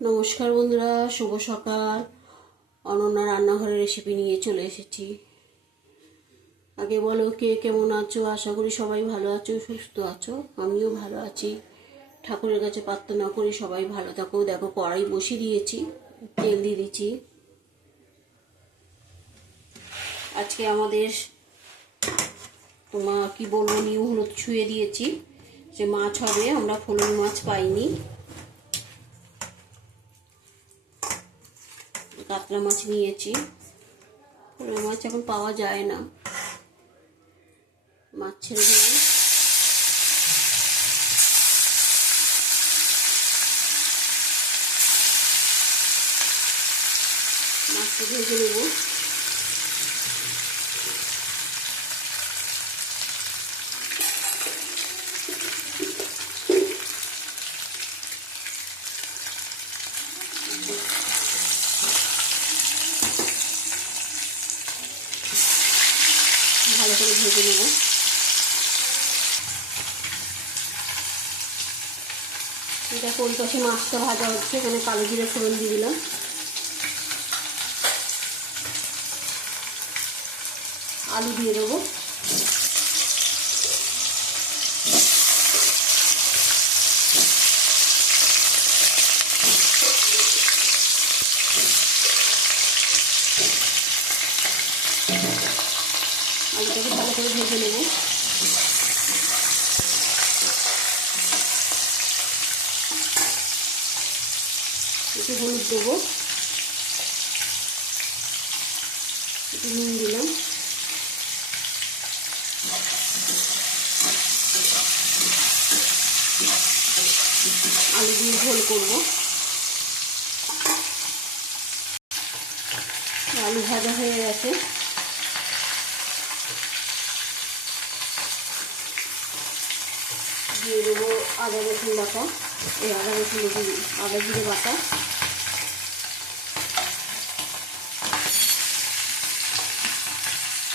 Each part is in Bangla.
নমস্কার বন্ধুরা, শুভ সকাল। অনন্যা রান্নাঘরের রেসিপি নিয়ে চলে এসেছি। আগে বলো কে কেমন আছো? আশা করি সবাই ভালো আছো, সুস্থ আছো। আমিও ভালো আছি। ঠাকুরের কাছে প্রার্থনা করি সবাই ভালো থাকো। দেখো কড়াই বসিয়ে দিয়েছি, তেল দিয়ে দিচ্ছি। আজকে আমাদের কি বলবো, নিউ হলুদ ছুঁয়ে দিয়েছি যে মাছ হবে। আমরা ফলুন মাছ পাইনি, কাতলা মাছ নিয়েছি। ফলুন মাছ এখন পাওয়া যায় না। মাছ ছেড়ে দিলাম। মাছটা ভেজে নেব। ভালো করে ভেজে নেব। এটা কলকষে মাছটা ভাজা হচ্ছে। এখানে কালো জিরে ফোড়ন দিয়ে দিলাম। আলু দিয়ে দেবো। আলুটাকে ভালো করে ভেজে নেব। একটু হলুদ দেবো, একটু নুন দিলাম। আলু দিয়ে ঝোল করবো। আলু ভাজা হয়ে গেছে। দিয়ে দেবো আদা রসুন বাটা, আদা জিরে বাটা।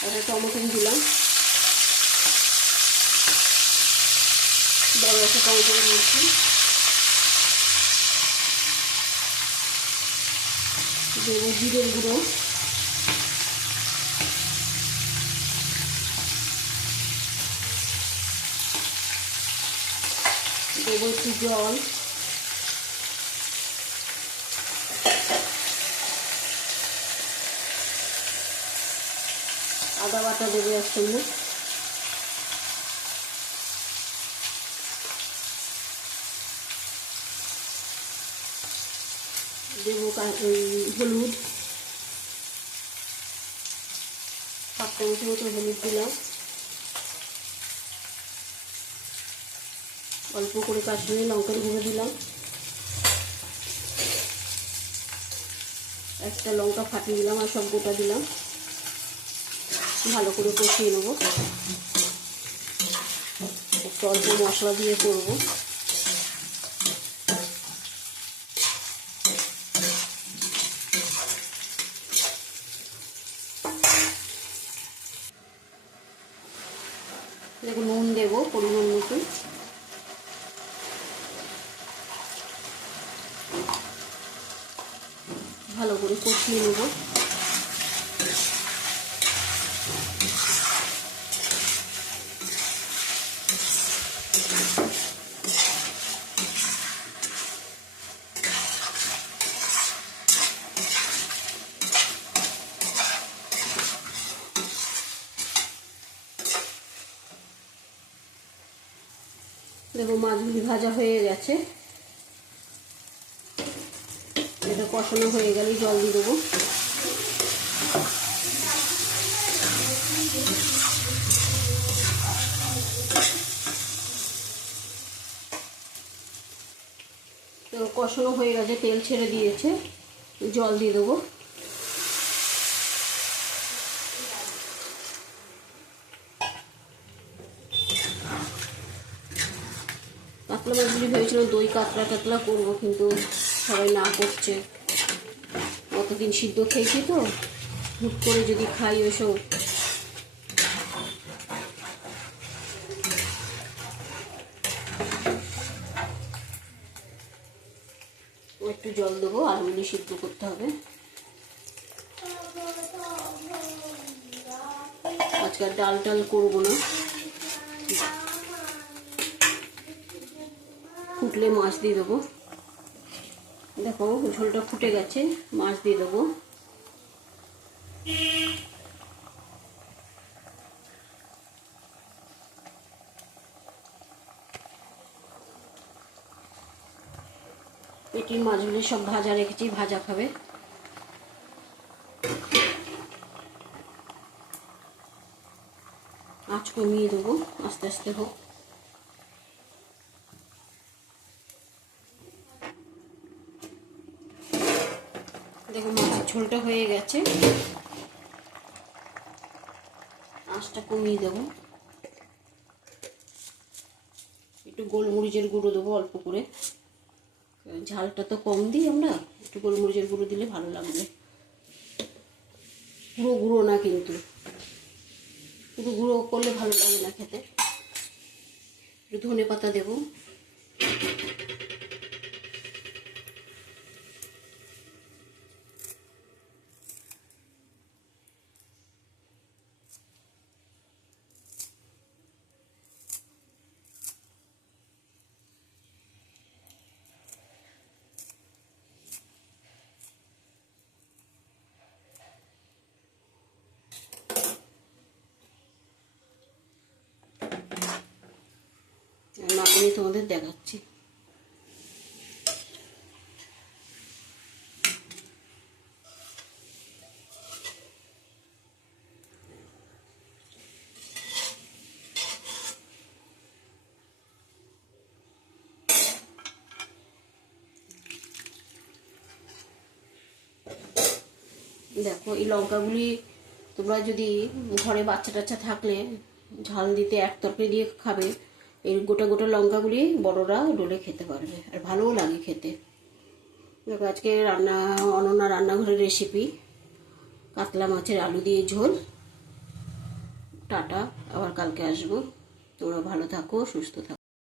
একটা টমেটো দিলাম, বড় একটা টমেটো দিয়েছি। দেবো জিরের গুঁড়ো, দেবো একটু জল, আদা বাটা দেবো এক চামচ, দেবো হলুদ, 7 চামচ মতো হলুদ দিলাম। অল্প করে কাশ্মীরি লঙ্কার গুঁড়ো দিলাম। একটা লঙ্কা ফাটিয়ে দিলাম আর সব গোটা দিলাম। ভালো করে কষিয়ে নেবো। একটু অল্প মশলা দিয়ে করবো। দেখো নুন দেবো পরিমাণ মতো। ভালো করে কষিয়ে নেব। দেখো মাছগুলি ভাজা হয়ে গেছে। এটা কষানো হয়ে গেলে জল দিয়ে দেবো। তো কষানো হয়ে গেছে, তেল ছেড়ে দিয়েছে, জল দিয়ে দেবো। কাতলা মাছগুলি ভেবেছিলাম দই কাতলা করবো, কিন্তু সবাই না করছে। অতদিন সিদ্ধ খেয়েছি তো, হুট করে যদি খাই ওইসব একটু জল দেবো, আলুগুলি সিদ্ধ করতে হবে। আজকে আর ডাল টাল করবো না, ফুটলে মাছ দিয়ে দেবো। দেখো ঝোলটা ফুটে গেছে, মাছ দিয়ে দেবো। পেটির মাছগুলি সব ভাজা রেখেছি, ভাজা খাবে। আঁচ কমিয়ে দেবো, আস্তে আস্তে হোক। দেখো মাছের ঝোলটা হয়ে গেছে, আঁচটা কমিয়ে দেবো। একটু গোলমরিচের গুঁড়ো দেবো অল্প করে, ঝালটা তো কম দিই আমরা, একটু গোলমরিচের গুঁড়ো দিলে ভালো লাগবে। পুরো গুঁড়ো না কিন্তু, পুরো গুঁড়ো করলে ভালো লাগে না খেতে। একটু ধনে পাতা দেবো। নামিয়ে তোমাদের দেখাচ্ছি। দেখো এই লঙ্কাগুলি তোমরা যদি ঘরে বাচ্চা টাচ্চা থাকলে ঝাল দিতে এক তরকারি দিয়ে খাবে, এই গোটা গোটা লঙ্কাগুলি বড়রা ডলে খেতে পারবে, আর ভালোও লাগে খেতে। দেখো আজকে অনন্যা রান্নাঘরের রেসিপি কাতলা মাছের আলু দিয়ে ঝোল। টাটা, আবার কালকে আসবো। তোমরা ভালো থাকো, সুস্থ থাকো।